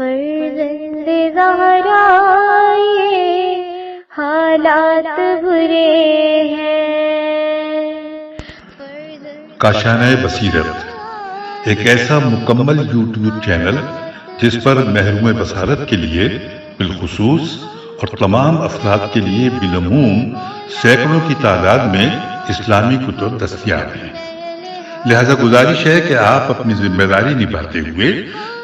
فرزند زہرا یہ حالات برے ہیں۔ کاشانۂ بصیرت ایک ایسا مکمل یوٹیوب چینل جس پر محروم بصارت کے لیے بالخصوص اور تمام افراد کے لیے بالعموم سینکڑوں کی تعداد میں اسلامی کتب دستیاب ہیں۔ لہذا گزارش ہے کہ آپ اپنی ذمہ داری نبھاتے ہوئے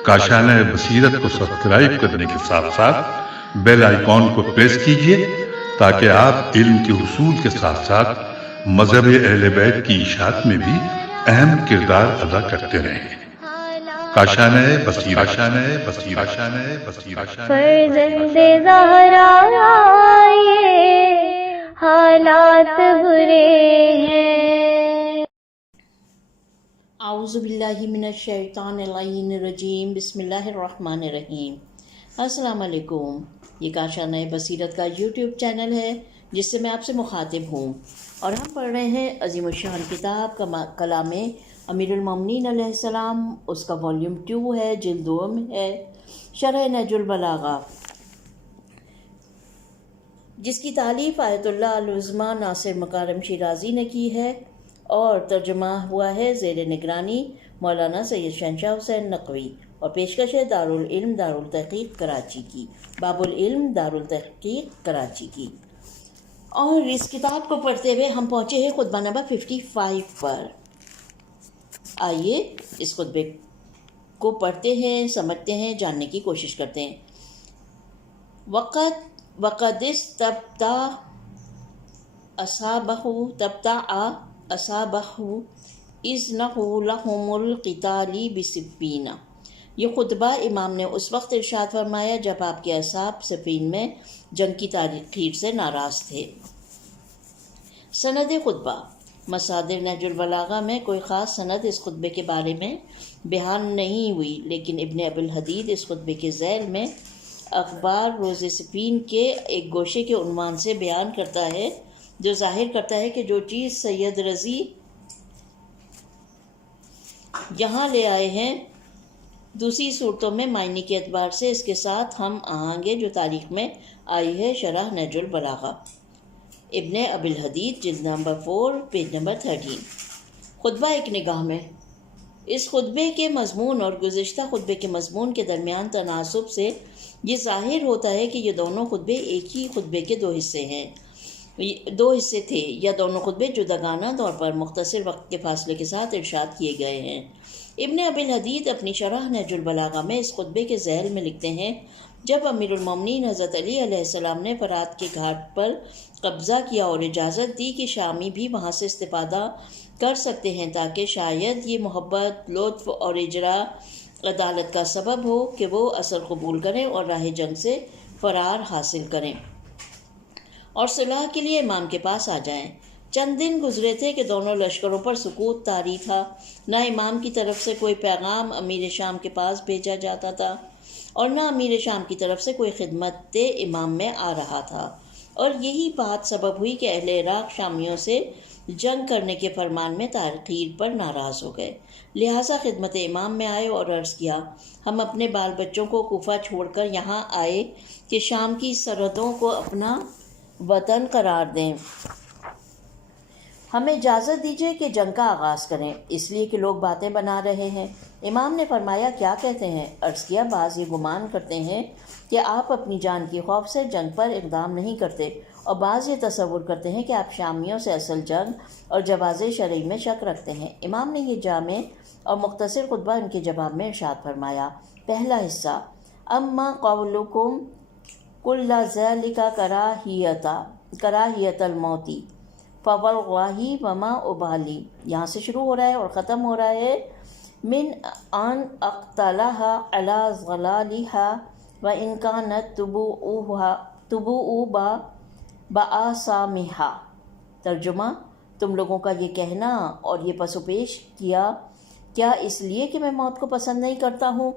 کاشانۂ بصیرت کو سبسکرائب کرنے کے ساتھ ساتھ بیل آئیکن کو پریس کیجیے تاکہ آپ علم کے حصول کے ساتھ ساتھ مذہب اہل بیت کی اشاعت میں بھی اہم کردار ادا کرتے رہیں۔ کاشانۂ بصیرت، کاشانۂ بصیرت، کاشانۂ بصیرت۔ فرزند زہرا یہ حالات برے ہیں۔ اعوذ باللہ من الشیطان اللعین الرجیم، بسم اللہ الرحمن الرحیم۔ السلام علیکم، یہ کاشانۂ بصیرت کا یوٹیوب چینل ہے جس سے میں آپ سے مخاطب ہوں، اور ہم پڑھ رہے ہیں عظیم الشان کتاب کلام امیر المومنین علیہ السلام۔ اس کا والیوم 2 ہے، جلد 2 ہے، شرح نہج البلاغہ، جس کی تالیف آیت اللہ العظمیٰ ناصر مکارم شیرازی نے کی ہے اور ترجمہ ہوا ہے زیر نگرانی مولانا سید شہنشاہ حسین نقوی، اور پیشکش ہے دارالعلم دارالتحقیق کراچی کی، باب العلم دارالتحقیق کراچی کی۔ اور اس کتاب کو پڑھتے ہوئے ہم پہنچے ہیں خطبہ نمبر 55 پر۔ آئیے اس خطبے کو پڑھتے ہیں، سمجھتے ہیں، جاننے کی کوشش کرتے ہیں۔ وقد استبطأ أصحابه إذنه لهم القتال بسفین۔ یہ خطبہ امام نے اس وقت ارشاد فرمایا جب آپ کے اصحاب صفین میں جنگ کی تاخیر سے ناراض تھے۔ سند خطبہ، مصادر نہج البلاغہ میں کوئی خاص سند اس خطبے کے بارے میں بیان نہیں ہوئی، لیکن ابن ابی الحدید اس خطبے کے ذیل میں اخبار روز صفین کے ایک گوشے کے عنوان سے بیان کرتا ہے، جو ظاہر کرتا ہے کہ جو چیز سید رضی یہاں لے آئے ہیں دوسری صورتوں میں معنی کے اعتبار سے اس کے ساتھ ہم آہنگ ہے جو تاریخ میں آئی ہے۔ شرح نہج البلاغہ، ابن ابی الحدید، جلد نمبر 4، پیج نمبر 13۔ خطبہ ایک نگاہ میں۔ اس خطبے کے مضمون اور گزشتہ خطبے کے مضمون کے درمیان تناسب سے یہ ظاہر ہوتا ہے کہ یہ دونوں خطبے ایک ہی خطبے کے دو حصے تھے، یا دونوں خطبے جداگانہ طور پر مختصر وقت کے فاصلے کے ساتھ ارشاد کیے گئے ہیں۔ ابن ابی الحدید اپنی شرح نہج البلاغہ میں اس خطبے کے ذیل میں لکھتے ہیں، جب امیر المومنین حضرت علی علیہ السلام نے فرات کے گھاٹ پر قبضہ کیا اور اجازت دی کہ شامی بھی وہاں سے استفادہ کر سکتے ہیں تاکہ شاید یہ محبت، لطف اور اجرا عدالت کا سبب ہو کہ وہ اثر قبول کریں اور راہ جنگ سے فرار حاصل کریں اور صلح کے لیے امام کے پاس آ جائیں۔ چند دن گزرے تھے کہ دونوں لشکروں پر سکوت طاری تھا، نہ امام کی طرف سے کوئی پیغام امیر شام کے پاس بھیجا جاتا تھا اور نہ امیر شام کی طرف سے کوئی خدمت امام میں آ رہا تھا، اور یہی بات سبب ہوئی کہ اہل عراق شامیوں سے جنگ کرنے کے فرمان میں تاخیر پر ناراض ہو گئے، لہٰذا خدمت امام میں آئے اور عرض کیا، ہم اپنے بال بچوں کو کوفہ چھوڑ کر یہاں آئے کہ شام کی سرحدوں کو اپنا وطن قرار دیں، ہمیں اجازت دیجیے کہ جنگ کا آغاز کریں، اس لیے کہ لوگ باتیں بنا رہے ہیں۔ امام نے فرمایا، کیا کہتے ہیں؟ عرض کیا، بعض یہ گمان کرتے ہیں کہ آپ اپنی جان کی خوف سے جنگ پر اقدام نہیں کرتے، اور بعض یہ تصور کرتے ہیں کہ آپ شامیوں سے اصل جنگ اور جواز شرعی میں شک رکھتے ہیں۔ امام نے یہ جامع اور مختصر خطبہ ان کے جواب میں ارشاد فرمایا۔ پہلا حصہ، اما قولکم کل ذلک کراہیت الموت فواللہ وما ابالی، یہاں سے شروع ہو رہا ہے اور ختم ہو رہا ہے من ان اقتلها علی ضلالها وان كانت تبوء بآثامها۔ ترجمہ، تم لوگوں کا یہ کہنا اور یہ پس و پیش کیا اس لیے کہ میں موت کو پسند نہیں کرتا ہوں،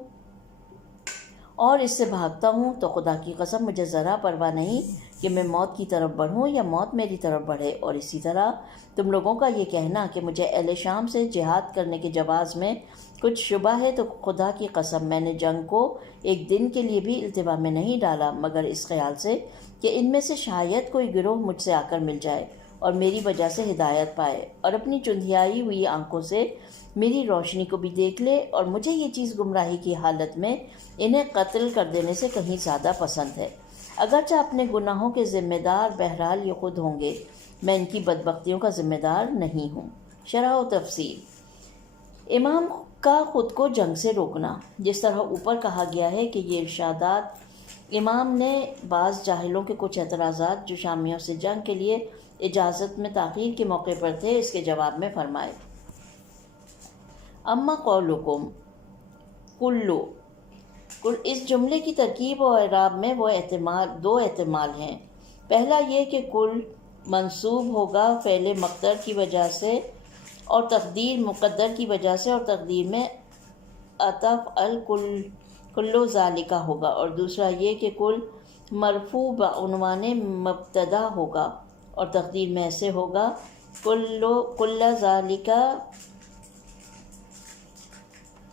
اور اس سے بھاگتا ہوں تو خدا کی قسم مجھے ذرا پرواہ نہیں کہ میں موت کی طرف بڑھوں یا موت میری طرف بڑھے۔ اور اسی طرح تم لوگوں کا یہ کہنا کہ مجھے اہل شام سے جہاد کرنے کے جواز میں کچھ شبہ ہے، تو خدا کی قسم میں نے جنگ کو ایک دن کے لیے بھی التوا میں نہیں ڈالا، مگر اس خیال سے کہ ان میں سے شاید کوئی گروہ مجھ سے آ کر مل جائے اور میری وجہ سے ہدایت پائے اور اپنی چندھیائی ہوئی آنکھوں سے میری روشنی کو بھی دیکھ لے، اور مجھے یہ چیز گمراہی کی حالت میں انہیں قتل کر دینے سے کہیں زیادہ پسند ہے، اگرچہ اپنے گناہوں کے ذمہ دار بہرحال یہ خود ہوں گے، میں ان کی بدبختیوں کا ذمہ دار نہیں ہوں۔ شرح و تفصیل۔ امام کا خود کو جنگ سے روکنا۔ جس طرح اوپر کہا گیا ہے کہ یہ ارشادات امام نے بعض جاہلوں کے کچھ اعتراضات جو شامیوں سے جنگ کے لیے اجازت میں تاخیر کے موقع پر تھے، اس کے جواب میں فرمائے۔ اما قولکم کلو، اس جملے کی ترکیب و اعراب میں دو احتمال ہیں۔ پہلا یہ کہ کل منصوب ہوگا فعل مقدر کی وجہ سے اور تقدیر مقدر کی وجہ سے، اور تقدیر میں عطف کلو ذالکہ ہوگا، اور دوسرا یہ کہ کل مرفوع بعنوان مبتدا ہوگا اور تقدیر میں ایسے ہوگا کل ذالکہ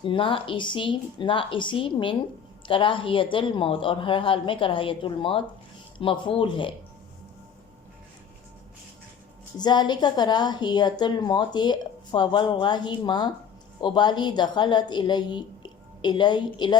نااسی من کراہیت الموت، اور ہر حال میں کراہیت الموت مفعول ہے۔ ذالکہ کراہیت الموت فواللہ ما ابالی دخلت الی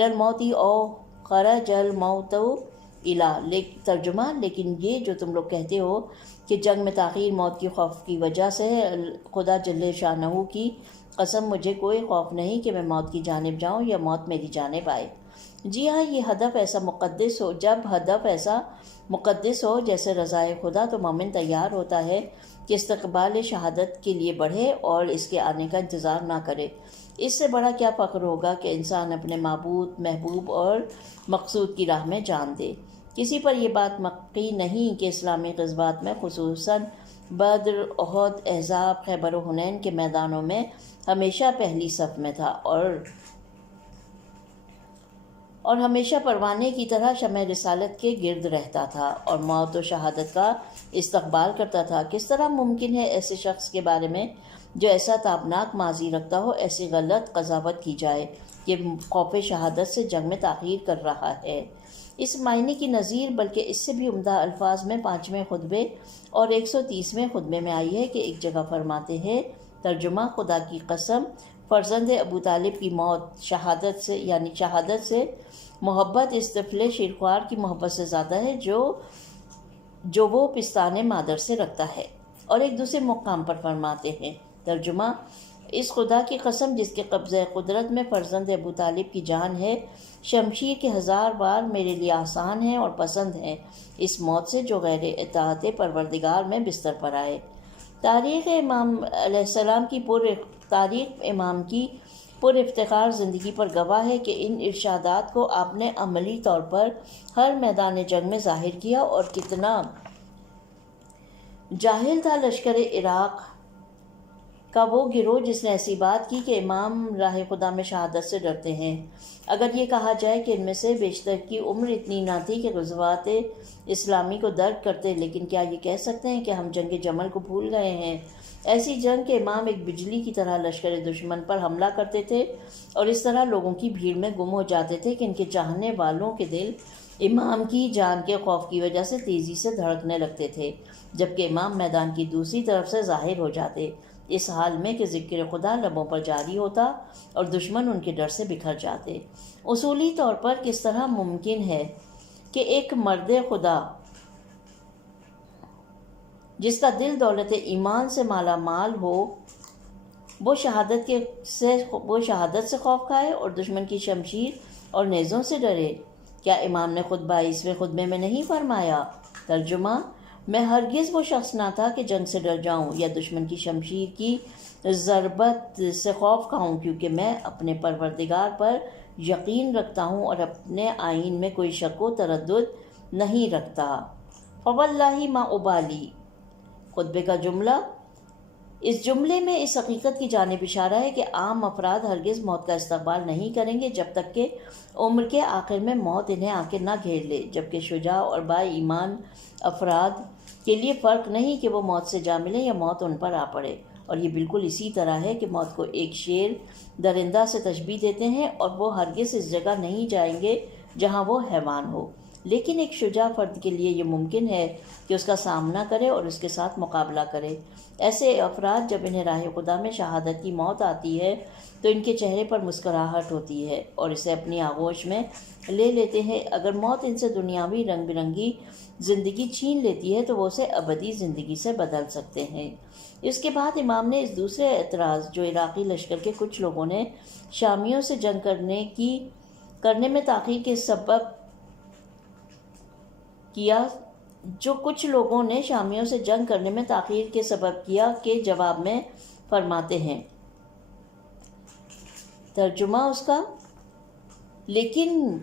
الموت او خرج الموت الی۔ ترجمہ، لیکن یہ جو تم لوگ کہتے ہو کہ جنگ میں تاخیر موت کی خوف کی وجہ سے ہے، خدا جل شانہ کی قسم مجھے کوئی خوف نہیں کہ میں موت کی جانب جاؤں یا موت میری جانب آئے۔ جی ہاں، یہ ہدف ایسا مقدس ہو، جب ہدف ایسا مقدس ہو جیسے رضائے خدا، تو مومن تیار ہوتا ہے کہ استقبال شہادت کے لیے بڑھے اور اس کے آنے کا انتظار نہ کرے۔ اس سے بڑا کیا فخر ہوگا کہ انسان اپنے معبود، محبوب اور مقصود کی راہ میں جان دے۔ کسی پر یہ بات مقی نہیں کہ اسلامی غزوات میں خصوصاً بدر، احد، احزاب، خیبر و حنین کے میدانوں میں ہمیشہ پہلی صف میں تھا اور ہمیشہ پروانے کی طرح شمع رسالت کے گرد رہتا تھا اور موت و شہادت کا استقبال کرتا تھا۔ کس طرح ممکن ہے ایسے شخص کے بارے میں جو ایسا تابناک ماضی رکھتا ہو ایسی غلط قضاوت کی جائے کہ خوف شہادت سے جنگ میں تاخیر کر رہا ہے؟ اس معنی کی نظیر بلکہ اس سے بھی عمدہ الفاظ میں 5ویں خطبے اور 130ویں خطبے میں آئی ہے کہ ایک جگہ فرماتے ہیں، ترجمہ، خدا کی قسم فرزند ابو طالب کی موت شہادت سے محبت اس طفل شیرخوار کی محبت سے زیادہ ہے جو وہ پستان مادر سے رکھتا ہے۔ اور ایک دوسرے مقام پر فرماتے ہیں، ترجمہ، اس خدا کی قسم جس کے قبضہ قدرت میں فرزند ابو طالب کی جان ہے، شمشیر کے 1000 بار میرے لیے آسان ہے اور پسند ہے اس موت سے جو غیر اطاعت پروردگار میں بستر پر آئے۔ تاریخ امام علیہ السلام کی پر افتخار زندگی پر گواہ ہے کہ ان ارشادات کو آپ نے عملی طور پر ہر میدان جنگ میں ظاہر کیا، اور کتنا جاہل تھا لشکر عراق کا وہ گروہ جس نے ایسی بات کی کہ امام راہ خدا میں شہادت سے ڈرتے ہیں۔ اگر یہ کہا جائے کہ ان میں سے بیشتر کی عمر اتنی نہ تھی کہ غزوات اسلامی کو درک کرتے، لیکن کیا یہ کہہ سکتے ہیں کہ ہم جنگ جمل کو بھول گئے ہیں؟ ایسی جنگ کے امام ایک بجلی کی طرح لشکر دشمن پر حملہ کرتے تھے اور اس طرح لوگوں کی بھیڑ میں گم ہو جاتے تھے کہ ان کے چاہنے والوں کے دل امام کی جان کے خوف کی وجہ سے تیزی سے دھڑکنے لگتے تھے، جبکہ امام میدان کی دوسری طرف سے ظاہر ہو جاتے، اس حال میں کہ ذکر خدا لبوں پر جاری ہوتا اور دشمن ان کے ڈر سے بکھر جاتے۔ اصولی طور پر کس طرح ممکن ہے کہ ایک مرد خدا جس کا دل دولت ایمان سے مالا مال ہو وہ شہادت سے خوف کھائے اور دشمن کی شمشیر اور نیزوں سے ڈرے؟ کیا امام نے خود 22ویں خطبے میں نہیں فرمایا، ترجمہ، میں ہرگز وہ شخص نہ تھا کہ جنگ سے ڈر جاؤں یا دشمن کی شمشیر کی ضربت سے خوف کھاؤں، کیونکہ میں اپنے پروردگار پر یقین رکھتا ہوں اور اپنے آئین میں کوئی شک و تردد نہیں رکھتا۔ فواللہ ما ابالی، خطبے کا جملہ، اس جملے میں اس حقیقت کی جانب اشارہ ہے کہ عام افراد ہرگز موت کا استقبال نہیں کریں گے جب تک کہ عمر کے آخر میں موت انہیں آ کے نہ گھیر لے، جبکہ شجاع اور با ایمان افراد کے لیے فرق نہیں کہ وہ موت سے جا ملیں یا موت ان پر آ پڑے۔ اور یہ بالکل اسی طرح ہے کہ موت کو ایک شیر درندہ سے تشبیہ دیتے ہیں اور وہ ہرگز اس جگہ نہیں جائیں گے جہاں وہ حیوان ہو، لیکن ایک شجاع فرد کے لیے یہ ممکن ہے کہ اس کا سامنا کرے اور اس کے ساتھ مقابلہ کرے۔ ایسے افراد جب انہیں راہ خدا میں شہادت کی موت آتی ہے تو ان کے چہرے پر مسکراہٹ ہوتی ہے اور اسے اپنی آغوش میں لے لیتے ہیں۔ اگر موت ان سے دنیاوی رنگ برنگی زندگی چھین لیتی ہے تو وہ اسے ابدی زندگی سے بدل سکتے ہیں۔ اس کے بعد امام نے اس دوسرے اعتراض جو عراقی لشکر کے کچھ لوگوں نے شامیوں سے جنگ کرنے میں تاخیر کے سبب کیا کے جواب میں فرماتے ہیں۔ ترجمہ اس کا، لیکن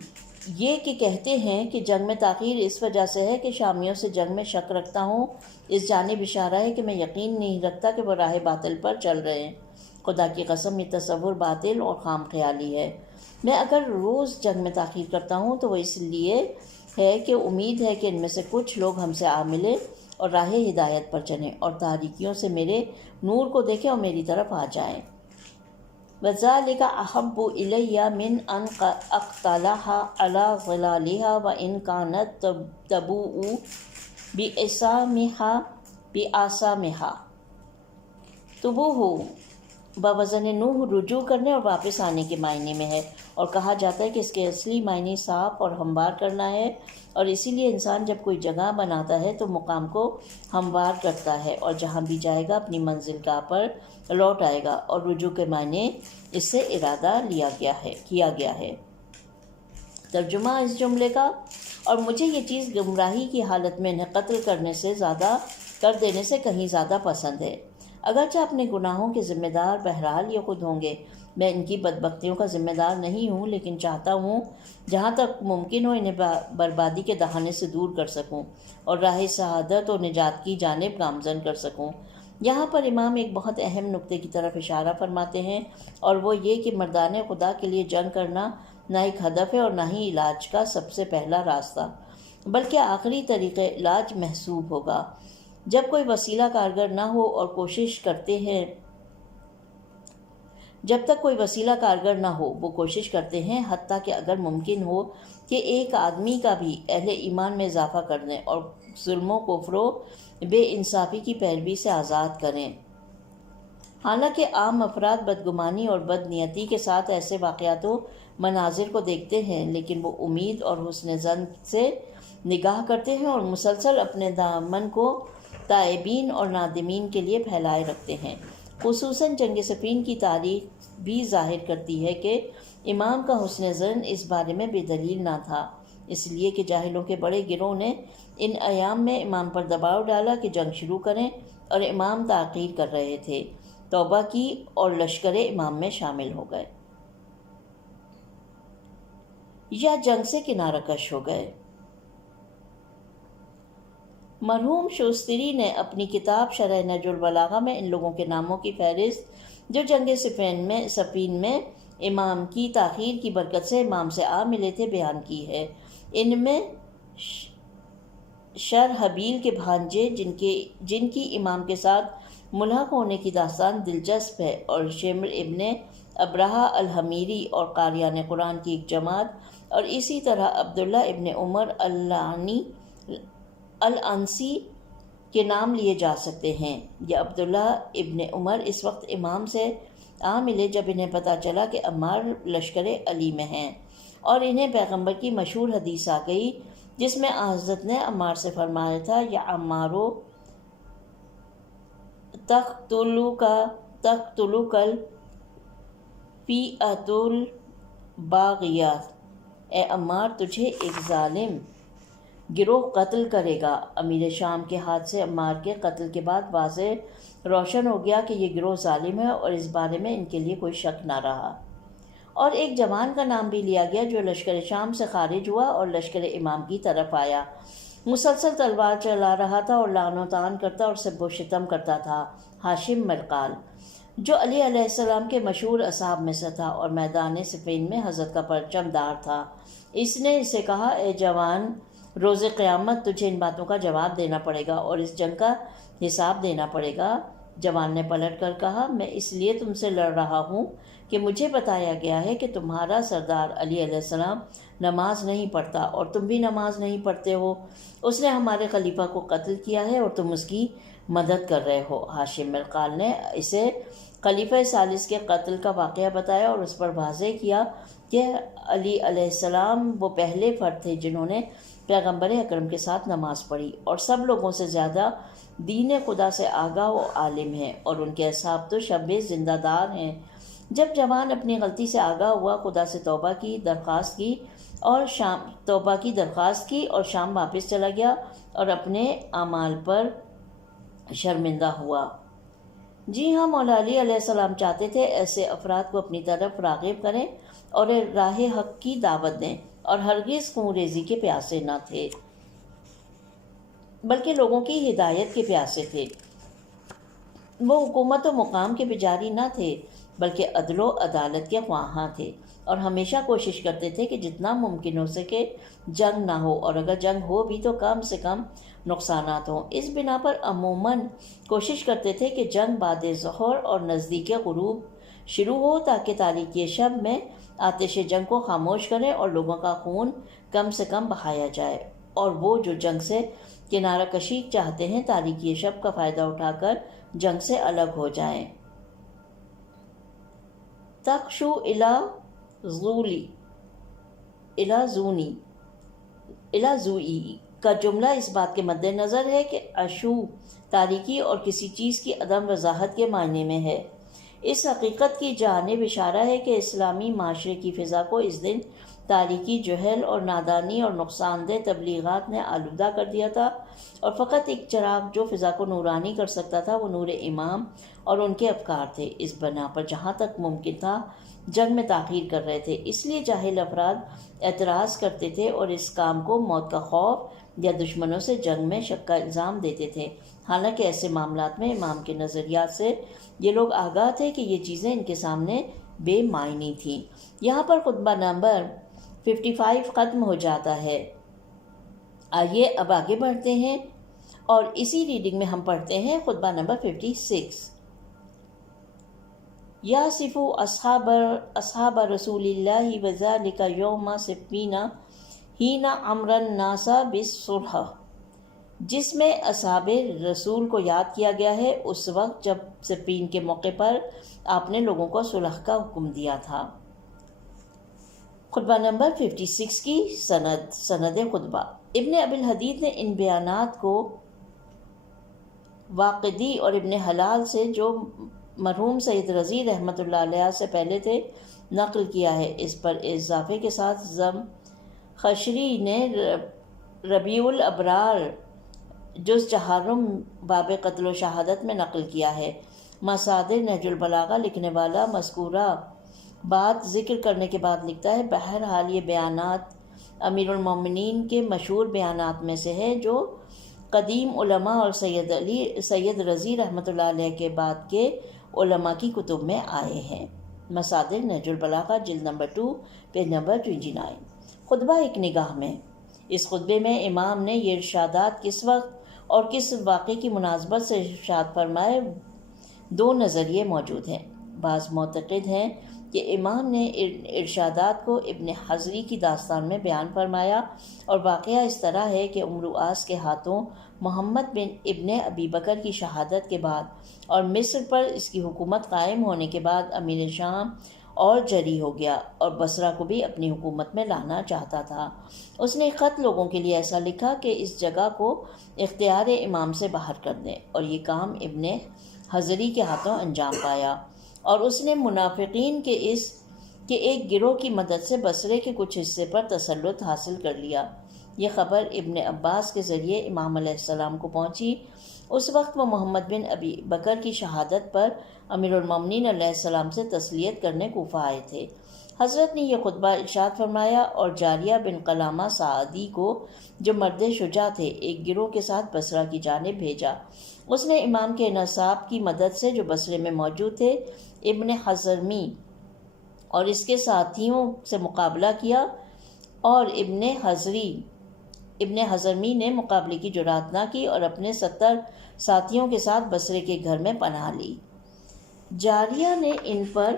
یہ کہ کہتے ہیں کہ جنگ میں تاخیر اس وجہ سے ہے کہ شامیوں سے جنگ میں شک رکھتا ہوں، اس جانب اشارہ ہے کہ میں یقین نہیں رکھتا کہ وہ راہ باطل پر چل رہے ہیں۔ خدا کی قسم یہ تصور باطل اور خام خیالی ہے۔ میں اگر روز جنگ میں تاخیر کرتا ہوں تو وہ اس لیے ہے کہ امید ہے کہ ان میں سے کچھ لوگ ہم سے آ ملیں اور راہ ہدایت پر چلیں اور تاریکیوں سے میرے نور کو دیکھیں اور میری طرف آ جائیں۔ وَذَلِكَ أَحَبُّ إِلَيَّ مِنْ أَنْ أَقْتَلَهَا عَلَى ظِلَالِهَا وَإِنْ كَانَتْ تَبُوءُ بِأَسَامِهَا۔ تبوء بوزن نوح رجوع کرنے اور واپس آنے کے معنی میں ہے، اور کہا جاتا ہے کہ اس کے اصلی معنی صاف اور ہموار کرنا ہے، اور اسی لیے انسان جب کوئی جگہ بناتا ہے تو مقام کو ہموار کرتا ہے اور جہاں بھی جائے گا اپنی منزل گاہ پر لوٹ آئے گا، اور رجوع کے معنی اس سے ارادہ کیا گیا ہے۔ ترجمہ اس جملے کا، اور مجھے یہ چیز گمراہی کی حالت میں انہیں قتل کر دینے سے کہیں زیادہ پسند ہے، اگرچہ اپنے گناہوں کے ذمہ دار بہرحال یہ خود ہوں گے۔ میں ان کی بدبختیوں کا ذمہ دار نہیں ہوں، لیکن چاہتا ہوں جہاں تک ممکن ہو انہیں بربادی کے دہانے سے دور کر سکوں اور راہ سعادت و نجات کی جانب گامزن کر سکوں۔ یہاں پر امام ایک بہت اہم نقطے کی طرف اشارہ فرماتے ہیں، اور وہ یہ کہ مردان خدا کے لیے جنگ کرنا نہ ایک ہدف ہے اور نہ ہی علاج کا سب سے پہلا راستہ، بلکہ آخری طریقہ علاج محسوب ہوگا۔ جب کوئی وسیلہ کارگر نہ ہو اور کوشش کرتے ہیں جب تک کوئی وسیلہ کارگر نہ ہو وہ کوشش کرتے ہیں حتیٰ کہ اگر ممکن ہو کہ ایک آدمی کا بھی اہل ایمان میں اضافہ کر دیں اور ظلم و کفر و بے انصافی کی پیروی سے آزاد کریں۔ حالانکہ عام افراد بدگمانی اور بد نیتی کے ساتھ ایسے واقعات و مناظر کو دیکھتے ہیں، لیکن وہ امید اور حسن ظن سے نگاہ کرتے ہیں اور مسلسل اپنے دامن کو تائبین اور نادمین کے لیے پھیلائے رکھتے ہیں۔ خصوصاً جنگ صفین کی تاریخ بھی ظاہر کرتی ہے کہ امام کا حسن ظن اس بارے میں بے دلیل نہ تھا، اس لیے کہ جاہلوں کے بڑے گروہ نے ان ایام میں امام پر دباؤ ڈالا کہ جنگ شروع کریں، اور امام تاخیر کر رہے تھے، توبہ کی اور لشکر امام میں شامل ہو گئے یا جنگ سے کنارہ کش ہو گئے۔ مرحوم شوستری نے اپنی کتاب شرح نہج البلاغہ میں ان لوگوں کے ناموں کی فہرست جو جنگ صفین میں امام کی تاخیر کی برکت سے امام سے آ ملے تھے بیان کی ہے۔ ان میں شرحبیل کے بھانجے جن کی امام کے ساتھ ملحق ہونے کی داستان دلچسپ ہے، اور شمر ابن ابرہہ الحمیری اور قاریان قرآن کی ایک جماعت، اور اسی طرح عبداللہ ابن عمر الانسی کے نام لیے جا سکتے ہیں۔ یہ عبداللہ ابن عمر اس وقت امام سے آ ملے جب انہیں پتہ چلا کہ عمار لشکر علی میں ہیں، اور انہیں پیغمبر کی مشہور حدیث آ گئی جس میں حضرت نے عمار سے فرمایا تھا، یا عمارو تقتلک الفئۃ الباغیہ، اے عمار تجھے ایک ظالم گروہ قتل کرے گا۔ امیر شام کے ہاتھ سے عمار کے قتل کے بعد واضح روشن ہو گیا کہ یہ گروہ ظالم ہے، اور اس بارے میں ان کے لیے کوئی شک نہ رہا۔ اور ایک جوان کا نام بھی لیا گیا جو لشکر شام سے خارج ہوا اور لشکر امام کی طرف آیا، مسلسل تلوار چلا رہا تھا اور لعن و طعن کرتا اور سب و شتم کرتا تھا، ہاشم مرقال، جو علی علیہ السلام کے مشہور اصحاب میں سے تھا اور میدان صفین میں حضرت کا پرچم دار تھا، اس نے اسے کہا، اے جوان، روز قیامت تجھے ان باتوں کا جواب دینا پڑے گا اور اس جنگ کا حساب دینا پڑے گا۔ جوان نے پلٹ کر کہا، میں اس لیے تم سے لڑ رہا ہوں کہ مجھے بتایا گیا ہے کہ تمہارا سردار علی علیہ السلام نماز نہیں پڑھتا اور تم بھی نماز نہیں پڑھتے ہو۔ اس نے ہمارے خلیفہ کو قتل کیا ہے اور تم اس کی مدد کر رہے ہو۔ ہاشم مرقال نے اسے خلیفہ ثالث کے قتل کا واقعہ بتایا اور اس پر واضح کیا کہ علی علیہ السلام وہ پہلے فرد تھے جنہوں نے پیغمبر اکرم کے ساتھ نماز پڑھی اور سب لوگوں سے زیادہ دین خدا سے آگاہ و عالم ہیں، اور ان کے اصحاب تو شب زندہ دار ہیں۔ جب جوان اپنی غلطی سے آگاہ ہوا، خدا سے توبہ کی درخواست کی اور شام واپس چلا گیا اور اپنے اعمال پر شرمندہ ہوا۔ جی ہاں، مولا علی علیہ السلام چاہتے تھے ایسے افراد کو اپنی طرف راغب کریں اور راہ حق کی دعوت دیں، اور ہرگز خون ریزی کے پیاسے نہ تھے بلکہ لوگوں کی ہدایت کے پیاسے تھے۔ وہ حکومت و مقام کے پجاری نہ تھے بلکہ عدل و عدالت کے خواہاں تھے، اور ہمیشہ کوشش کرتے تھے کہ جتنا ممکن ہو سکے جنگ نہ ہو، اور اگر جنگ ہو بھی تو کم سے کم نقصانات ہوں۔ اس بنا پر عموماً کوشش کرتے تھے کہ جنگ بعد ظہر اور نزدیک غروب شروع ہو تاکہ تاریکی شب میں آتش جنگ کو خاموش کریں اور لوگوں کا خون کم سے کم بہایا جائے، اور وہ جو جنگ سے کنارہ کشی چاہتے ہیں تاریکی شب کا فائدہ اٹھا کر جنگ سے الگ ہو جائیں۔ تخشو الی زوئی کا جملہ اس بات کے مد نظر ہے کہ اشو تاریکی اور کسی چیز کی عدم وضاحت کے معنی میں ہے۔ اس حقیقت کی جانب اشارہ ہے کہ اسلامی معاشرے کی فضا کو اس دن تاریکی، جہل اور نادانی اور نقصان دہ تبلیغات نے آلودہ کر دیا تھا، اور فقط ایک چراغ جو فضا کو نورانی کر سکتا تھا وہ نور امام اور ان کے افکار تھے۔ اس بنا پر جہاں تک ممکن تھا جنگ میں تاخیر کر رہے تھے، اس لیے جاہل افراد اعتراض کرتے تھے اور اس کام کو موت کا خوف یا دشمنوں سے جنگ میں شک کا الزام دیتے تھے، حالانکہ ایسے معاملات میں امام کے نظریات سے یہ لوگ آگاہ تھے کہ یہ چیزیں ان کے سامنے بے معنی تھیں۔ یہاں پر خطبہ نمبر 55 ختم ہو جاتا ہے۔ آئیے اب آگے بڑھتے ہیں اور اسی ریڈنگ میں ہم پڑھتے ہیں خطبہ نمبر 56۔ یاسف اصحاب رسول اللہ وذالک یوم صفین حین امر الناس بالصلح، جس میں اصحاب رسول کو یاد کیا گیا ہے اس وقت جب صفین کے موقع پر آپ نے لوگوں کو صلح کا حکم دیا تھا۔ خطبہ نمبر 56 کی سند خطبہ۔ ابن ابی الحدید نے ان بیانات کو واقدی اور ابن حلال سے، جو مرحوم سید رضی رحمۃ اللہ علیہ سے پہلے تھے، نقل کیا ہے۔ اس پر اضافے کے ساتھ خشری نے ربیع الابرار جز چہارم باب قتل و شہادت میں نقل کیا ہے۔ مصادر نہج البلاغہ لکھنے والا مذکورہ بات ذکر کرنے کے بعد لکھتا ہے، بہرحال یہ بیانات امیر المومنین کے مشہور بیانات میں سے ہے جو قدیم علماء اور سید رضی رحمۃ اللہ علیہ کے بعد کے علماء کی کتب میں آئے ہیں۔ مصادر نہج البلاغہ جلد نمبر 2 پیج نمبر 29۔ خطبہ ایک نگاہ میں۔ اس خطبے میں امام نے یہ ارشادات کس وقت اور کس واقعے کی مناسبت سے ارشاد فرمائے، دو نظریے موجود ہیں۔ بعض معتقد ہیں کہ امام نے ارشادات کو ابن حضری کی داستان میں بیان فرمایا، اور واقعہ اس طرح ہے کہ عمرو آس کے ہاتھوں محمد بن ابن ابی بکر کی شہادت کے بعد اور مصر پر اس کی حکومت قائم ہونے کے بعد امیر شام اور جری ہو گیا اور بصرہ کو بھی اپنی حکومت میں لانا چاہتا تھا۔ اس نے خط لوگوں کے لیے ایسا لکھا کہ اس جگہ کو اختیار امام سے باہر کر دیں، اور یہ کام ابن حضری کے ہاتھوں انجام پایا، اور اس نے منافقین کے ایک گروہ کی مدد سے بصرے کے کچھ حصے پر تسلط حاصل کر لیا۔ یہ خبر ابن عباس کے ذریعے امام علیہ السلام کو پہنچی۔ اس وقت وہ محمد بن ابی بکر کی شہادت پر امیر المومنین علیہ السلام سے تسلیت کرنے کوفہ آئے تھے۔ حضرت نے یہ خطبہ ارشاد فرمایا اور جاریہ بن قلامہ سعدی کو، جو مرد شجاع تھے، ایک گروہ کے ساتھ بصرہ کی جانب بھیجا۔ اس نے امام کے نصاب کی مدد سے، جو بصرے میں موجود تھے، ابن حضرمی اور اس کے ساتھیوں سے مقابلہ کیا، اور ابن حضرمی نے مقابلے کی جرات نہ کی اور اپنے 70 ساتھیوں کے ساتھ بصرے کے گھر میں پناہ لی۔ جاریہ نے ان پر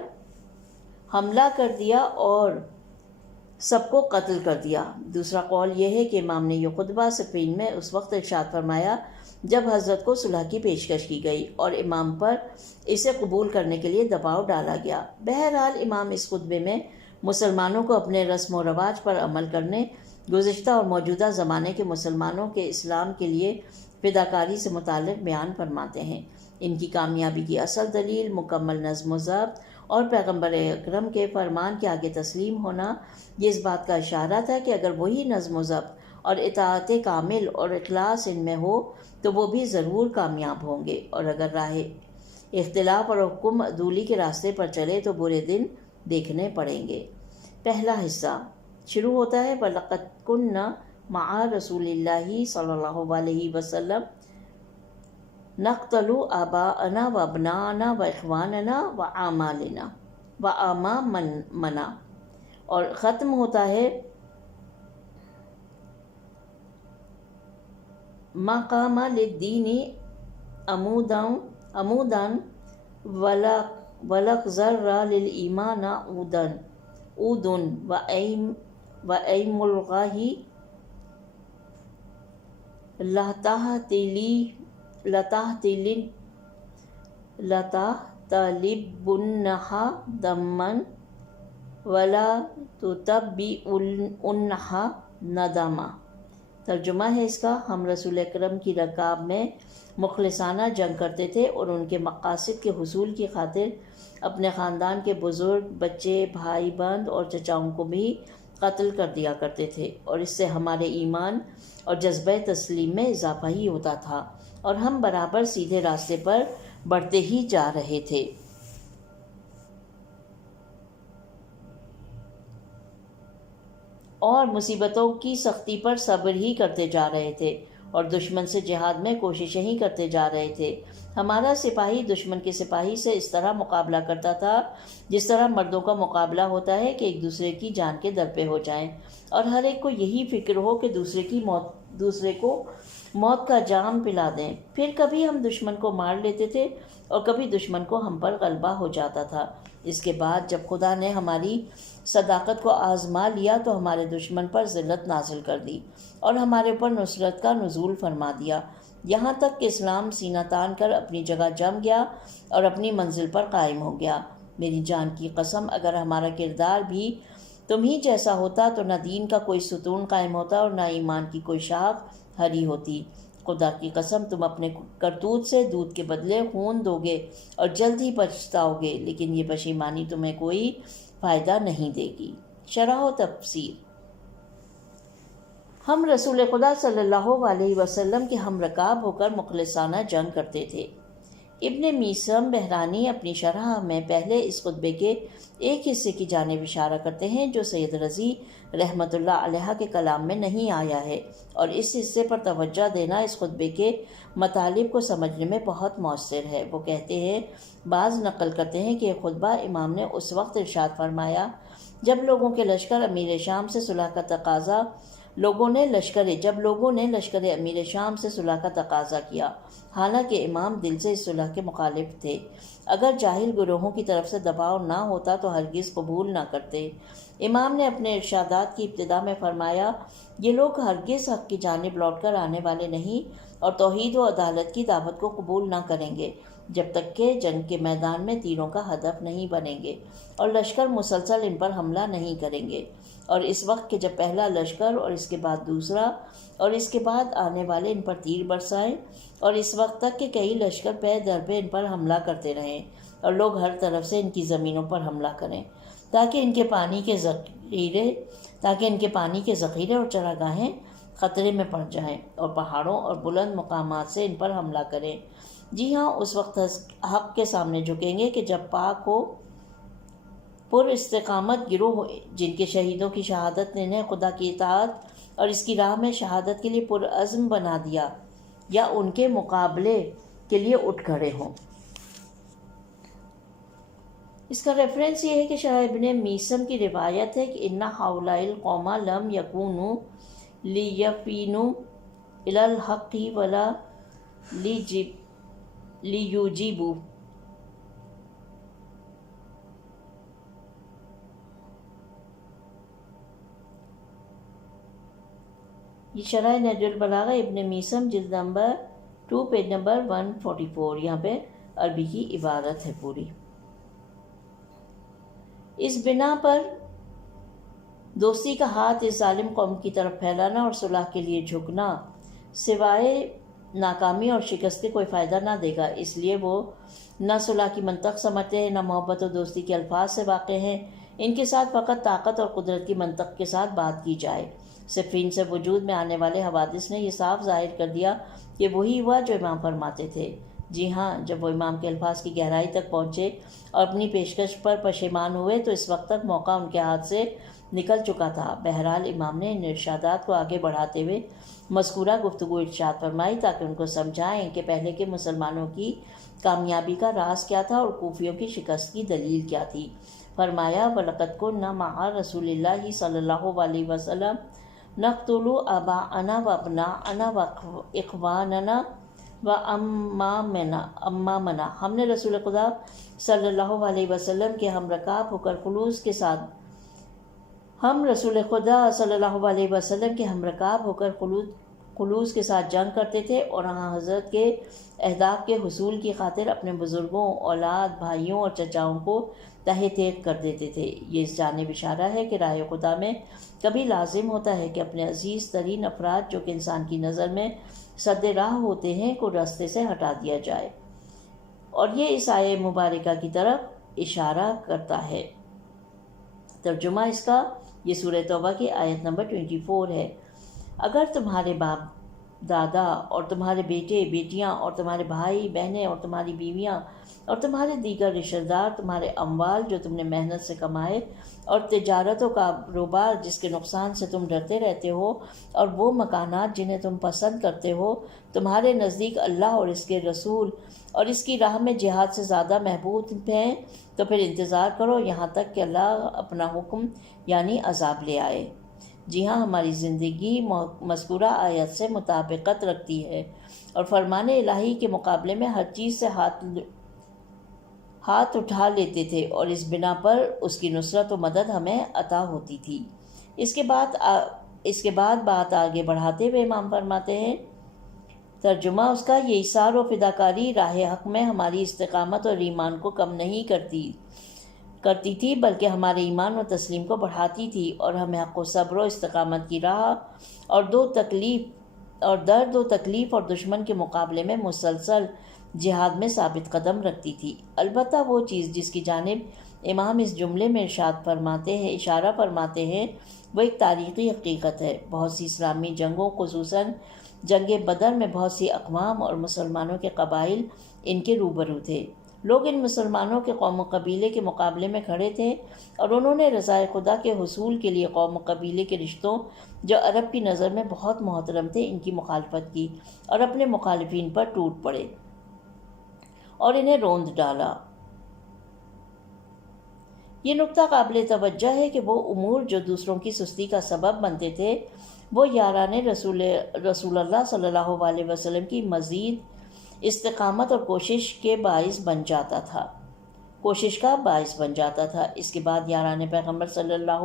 حملہ کر دیا اور سب کو قتل کر دیا۔ دوسرا قول یہ ہے کہ امام نے یہ خطبہ صفین میں اس وقت ارشاد فرمایا جب حضرت کو صلح کی پیشکش کی گئی اور امام پر اسے قبول کرنے کے لیے دباؤ ڈالا گیا۔ بہرحال امام اس خطبے میں مسلمانوں کو اپنے رسم و رواج پر عمل کرنے، گزشتہ اور موجودہ زمانے کے مسلمانوں کے اسلام کے لیے فداکاری سے متعلق بیان فرماتے ہیں۔ ان کی کامیابی کی اصل دلیل مکمل نظم و ضبط اور پیغمبر اکرم کے فرمان کے آگے تسلیم ہونا یہ اس بات کا اشارہ تھا کہ اگر وہی نظم و ضبط اور اطاعت کامل اور اخلاص ان میں ہو تو وہ بھی ضرور کامیاب ہوں گے، اور اگر راہ اختلاف اور حکم عدولی کے راستے پر چلے تو برے دن دیکھنے پڑیں گے۔ پہلا حصہ شروع ہوتا ہے وَلَقَدْ كُنَّا مَعَ رسول اللہ صلی اللہ علیہ وسلم نقتل آباءنا وابناءنا واخواننا وعمالنا وامامنا، اور ختم ہوتا ہے ما قام للدین عمودا ولغزر للایمان عود وأيم الغاہ لتحتلبنها دما ولا تتبعنها ندما۔ ترجمہ ہے اس کا، ہم رسول اکرم کی رکاب میں مخلصانہ جنگ کرتے تھے اور ان کے مقاصد کے حصول کی خاطر اپنے خاندان کے بزرگ، بچے، بھائی بند اور چچاؤں کو بھی قتل کر دیا کرتے تھے، اور اس سے ہمارے ایمان اور جذبہ تسلیم میں اضافہ ہی ہوتا تھا اور ہم برابر سیدھے راستے پر بڑھتے ہی جا رہے تھے۔ اور مصیبتوں کی سختی پر صبر ہی کرتے جا رہے تھے اور دشمن سے جہاد میں کوششیں ہی کرتے جا رہے تھے۔ ہمارا سپاہی دشمن کے سپاہی سے اس طرح مقابلہ کرتا تھا جس طرح مردوں کا مقابلہ ہوتا ہے کہ ایک دوسرے کی جان کے در پہ ہو جائیں، اور ہر ایک کو یہی فکر ہو کہ دوسرے کو موت کا جام پلا دیں۔ پھر کبھی ہم دشمن کو مار لیتے تھے اور کبھی دشمن کو ہم پر غلبہ ہو جاتا تھا۔ اس کے بعد جب خدا نے ہماری صداقت کو آزما لیا تو ہمارے دشمن پر ذلت نازل کر دی اور ہمارے اوپر نصرت کا نزول فرما دیا، یہاں تک کہ اسلام سینہ تان کر اپنی جگہ جم گیا اور اپنی منزل پر قائم ہو گیا۔ میری جان کی قسم، اگر ہمارا کردار بھی تم ہی جیسا ہوتا تو نہ دین کا کوئی ستون قائم ہوتا اور نہ ایمان کی کوئی شاخ ہری ہوتی۔ خدا کی قسم، تم اپنے کرتوت سے دودھ کے بدلے خون دو گے اور جلد ہی پچھتاؤ گے، لیکن یہ پشیمانی تمہیں کوئی فائدہ نہیں دے گی۔ شرح و تفسیر۔ ہم رسول خدا صلی اللہ علیہ وسلم کے ہم رکاب ہو کر مخلصانہ جنگ کرتے تھے۔ ابن میسم بحرانی اپنی شرح میں پہلے اس خطبے کے ایک حصے کی جانب اشارہ کرتے ہیں جو سید رضی رحمۃ اللہ علیہ کے کلام میں نہیں آیا ہے، اور اس حصے پر توجہ دینا اس خطبے کے مطالب کو سمجھنے میں بہت مؤثر ہے۔ وہ کہتے ہیں، بعض نقل کرتے ہیں کہ یہ خطبہ امام نے اس وقت ارشاد فرمایا جب لوگوں کے لشکر امیر شام سے صلح کا تقاضا جب لوگوں نے لشکر امیر شام سے صلح کا تقاضا کیا، حالانکہ امام دل سے اس صلح کے مخالف تھے۔ اگر جاہل گروہوں کی طرف سے دباؤ نہ ہوتا تو ہرگز قبول نہ کرتے۔ امام نے اپنے ارشادات کی ابتدا میں فرمایا، یہ لوگ ہرگز حق کی جانب لوٹ کر آنے والے نہیں اور توحید و عدالت کی دعوت کو قبول نہ کریں گے جب تک کہ جنگ کے میدان میں تیروں کا ہدف نہیں بنیں گے اور لشکر مسلسل ان پر حملہ نہیں کریں گے، اور اس وقت کہ جب پہلا لشکر اور اس کے بعد دوسرا اور اس کے بعد آنے والے ان پر تیر برسائیں، اور اس وقت تک کہ کئی لشکر پے در پہ ان پر حملہ کرتے رہیں اور لوگ ہر طرف سے ان کی زمینوں پر حملہ کریں تاکہ ان کے پانی کے ذخیرے اور چراگاہیں خطرے میں پڑ جائیں، اور پہاڑوں اور بلند مقامات سے ان پر حملہ کریں۔ جی ہاں، اس وقت حق کے سامنے جھکیں گے کہ جب پاک ہو پر استقامت گروہ جن کے شہیدوں کی شہادت نے انہیں خدا کی اطاعت اور اس کی راہ میں شہادت کے لیے پرعزم بنا دیا یا ان کے مقابلے کے لیے اٹھ کھڑے ہوں۔ اس کا ریفرنس یہ ہے کہ شرح ابن میسم کی روایت ہے کہ ان ہؤلاء القوم لم یکونوا لیفینوا الی الحق ولا لیجیبوا۔ یہ شرح نہج البلاغہ ابن میسم جلد نمبر 2 پیج نمبر 144، یہاں پہ عربی کی عبارت ہے پوری۔ اس بنا پر دوستی کا ہاتھ اس ظالم قوم کی طرف پھیلانا اور صلح کے لیے جھکنا سوائے ناکامی اور شکست کے کوئی فائدہ نہ دے گا، اس لیے وہ نہ صلح کی منطق سمجھتے ہیں، نہ محبت و دوستی کے الفاظ سے واقع ہیں۔ ان کے ساتھ فقط طاقت اور قدرت کی منطق کے ساتھ بات کی جائے۔ صفین سے وجود میں آنے والے حوادث نے یہ صاف ظاہر کر دیا کہ وہی ہوا جو امام فرماتے تھے۔ جی ہاں، جب وہ امام کے الفاظ کی گہرائی تک پہنچے اور اپنی پیشکش پر پشیمان ہوئے تو اس وقت تک موقع ان کے ہاتھ سے نکل چکا تھا۔ بہرحال امام نے ان ارشادات کو آگے بڑھاتے ہوئے مذکورہ گفتگو ارشاد فرمائی تاکہ ان کو سمجھائیں کہ پہلے کے مسلمانوں کی کامیابی کا راز کیا تھا اور کوفیوں کی شکست کی دلیل کیا تھی۔ فرمایا وَلَقَدْ كُنَّا مَعَ رَسُولِ اللَّهِ صلی اللہ علیہ وسلم نَقْتُلُ آبَاءَنَا وَأَبْنَاءَنَا وَإِخْوَانَنَا وَأَمَّامَنَا۔ ہم نے رسول خدا صلی اللہ علیہ وسلم کے ہم رکاب ہو کر خلوص کے ساتھ خلوص کے ساتھ جنگ کرتے تھے اور حضرت کے اہداف کے حصول کی خاطر اپنے بزرگوں، اولاد، بھائیوں اور چچاؤں کو تہہ تیغ کر دیتے تھے۔ یہ اس جانب اشارہ ہے کہ راہ خدا میں کبھی لازم ہوتا ہے کہ اپنے عزیز ترین افراد جو کہ انسان کی نظر میں سد راہ ہوتے ہیں کو راستے سے ہٹا دیا جائے، اور یہ اس آیہ مبارکہ کی طرف اشارہ کرتا ہے۔ ترجمہ اس کا یہ سورہ توبہ کی آیت نمبر 24 ہے۔ اگر تمہارے باپ دادا اور تمہارے بیٹے بیٹیاں اور تمہارے بھائی بہنیں اور تمہاری بیویاں اور تمہارے دیگر رشتہ دار، تمہارے اموال جو تم نے محنت سے کمائے اور تجارت و کاروبار جس کے نقصان سے تم ڈرتے رہتے ہو، اور وہ مکانات جنہیں تم پسند کرتے ہو تمہارے نزدیک اللہ اور اس کے رسول اور اس کی راہ میں جہاد سے زیادہ محبوب ہیں، تو پھر انتظار کرو یہاں تک کہ اللہ اپنا حکم یعنی عذاب لے آئے۔ جی ہاں، ہماری زندگی مذکورہ آیت سے مطابقت رکھتی ہے اور فرمان الہی کے مقابلے میں ہر چیز سے ہاتھ اٹھا لیتے تھے، اور اس بنا پر اس کی نصرت و مدد ہمیں عطا ہوتی تھی۔ اس کے بعد بات آگے بڑھاتے ہوئے امام فرماتے ہیں، ترجمہ اس کا، یہ ایثار و فداکاری راہ حق میں ہماری استقامت اور ایمان کو کم نہیں کرتی تھی، بلکہ ہمارے ایمان و تسلیم کو بڑھاتی تھی اور ہمیں حق و صبر و استقامت کی راہ اور درد و تکلیف اور دشمن کے مقابلے میں مسلسل جہاد میں ثابت قدم رکھتی تھی۔ البتہ وہ چیز جس کی جانب امام اس جملے میں اشارہ فرماتے ہیں وہ ایک تاریخی حقیقت ہے۔ بہت سی اسلامی جنگوں، خصوصاً جنگ بدر میں بہت سی اقوام اور مسلمانوں کے قبائل ان کے روبرو تھے۔ لوگ ان مسلمانوں کے قوم و قبیلے کے مقابلے میں کھڑے تھے اور انہوں نے رضائے خدا کے حصول کے لیے قوم و قبیلے کے رشتوں جو عرب کی نظر میں بہت محترم تھے ان کی مخالفت کی اور اپنے مخالفین پر ٹوٹ پڑے اور انہیں روند ڈالا۔ یہ نکتہ قابل توجہ ہے کہ وہ امور جو دوسروں کی سستی کا سبب بنتے تھے وہ یاران رسول اللہ صلی اللہ علیہ وسلم کی مزید استقامت اور کوشش کا باعث بن جاتا تھا۔ اس کے بعد یاران پیغمبر صلی اللہ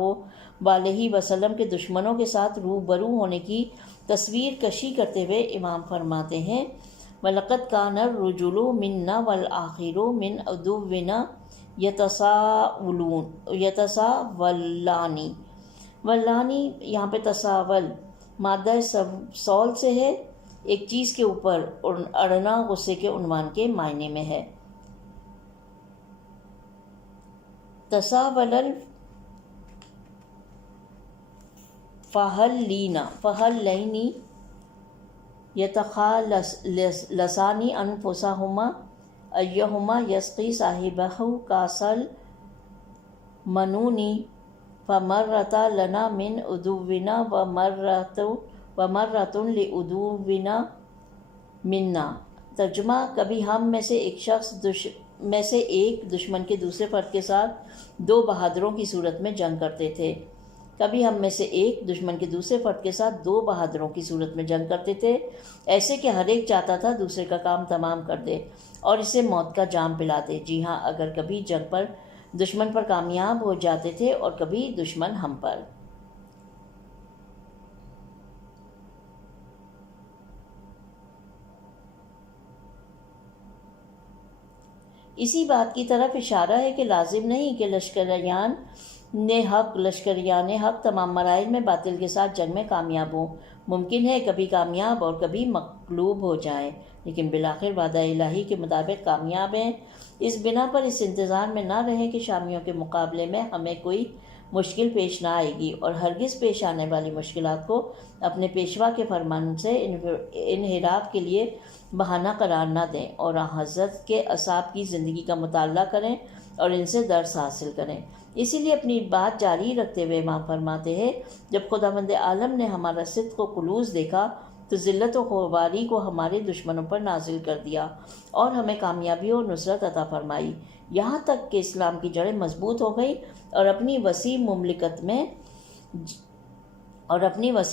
علیہ وسلم کے دشمنوں کے ساتھ روبرو ہونے کی تصویر کشی کرتے ہوئے امام فرماتے ہیں، وَلَقَدْ كَانَ الرُّجُلُ مِنَّا وَالْآخِرُ مِنْ عُدُوِّنَا يَتَسَاوَلَانِ۔ ولانی یہاں پہ تساول مادہ سول سے ہے، ایک چیز کے اوپر اڑنا غصے کے عنوان کے معنی میں ہے۔ تساول فہلینی یتخالصانی انفسہما ایہما یسقی صاحبہ کاسل منونی فمرتا لنا من عدونا ومرۃ لعدونا منا۔ ترجمہ: کبھی ہم میں سے ایک دشمن کے دوسرے فرد کے ساتھ دو بہادروں کی صورت میں جنگ کرتے تھے۔ کبھی ہم میں سے ایک دشمن کے دوسرے فرد کے ساتھ دو بہادروں کی صورت میں جنگ کرتے تھے، ایسے کہ ہر ایک چاہتا تھا دوسرے کا کام تمام کر دے اور اسے موت کا جام پلا دے۔ جی ہاں، اگر کبھی جنگ پر دشمن پر کامیاب ہو جاتے تھے اور کبھی دشمن ہم پر۔ اسی بات کی طرف اشارہ ہے کہ لازم نہیں کہ لشکریان حق تمام مراحل میں باطل کے ساتھ جنگ میں کامیاب ہوں۔ ممکن ہے کبھی کامیاب اور کبھی مغلوب ہو جائیں، لیکن بالآخر وعدہ الہی کے مطابق کامیاب ہیں۔ اس بنا پر اس انتظار میں نہ رہیں کہ شامیوں کے مقابلے میں ہمیں کوئی مشکل پیش نہ آئے گی، اور ہرگز پیش آنے والی مشکلات کو اپنے پیشوا کے فرمان سے انحراف کے لیے بہانہ قرار نہ دیں، اور حضرت کے اصحاب کی زندگی کا مطالعہ کریں اور ان سے درس حاصل کریں۔ اسی لیے اپنی بات جاری رکھتے ہوئے امام فرماتے ہیں، جب خداوند عالم نے ہمارا صدق و خلوص دیکھا تو ذلت و خواری کو ہمارے دشمنوں پر نازل کر دیا اور ہمیں کامیابی اور نصرت عطا فرمائی، یہاں تک کہ اسلام کی جڑیں مضبوط ہو گئی اور اپنی وسیع